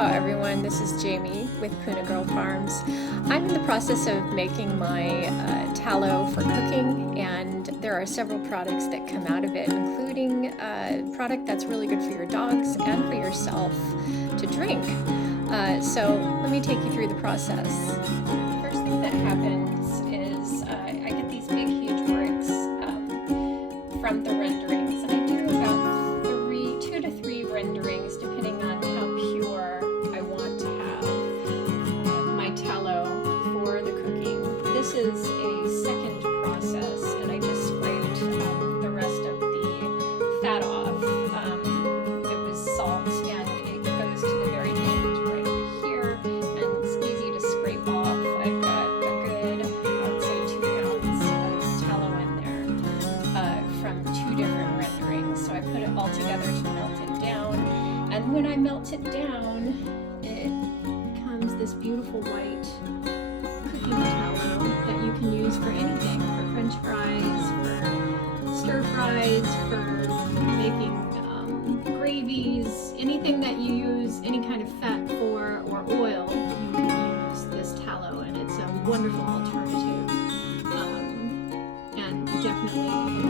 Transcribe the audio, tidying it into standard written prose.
Aloha everyone, this is Jamie with Puna Girl Farms. I'm in the process of making my tallow for cooking, and there are several products that come out of it, including a product that's really good for your dogs and for yourself to drink. So let me take you through the process. First thing that happens is I get these big huge bricks from the renderings. I do about 2 to 3 renderings depending on how pure I want to have my tallow for the cooking. This is a second process, and I just scraped the rest of the fat off. It was salt, and it goes to the very end right here, and it's easy to scrape off. I've got a good, I would say 2 pounds of tallow in there from 2 different renderings. So I put it all together to melt it down, and when I melt it down, it becomes this beautiful white cooking tallow that you can use for anything, for french fries, for stir fries, for making gravies, anything that you use any kind of fat for or oil, you can use this tallow, and it's a wonderful alternative and definitely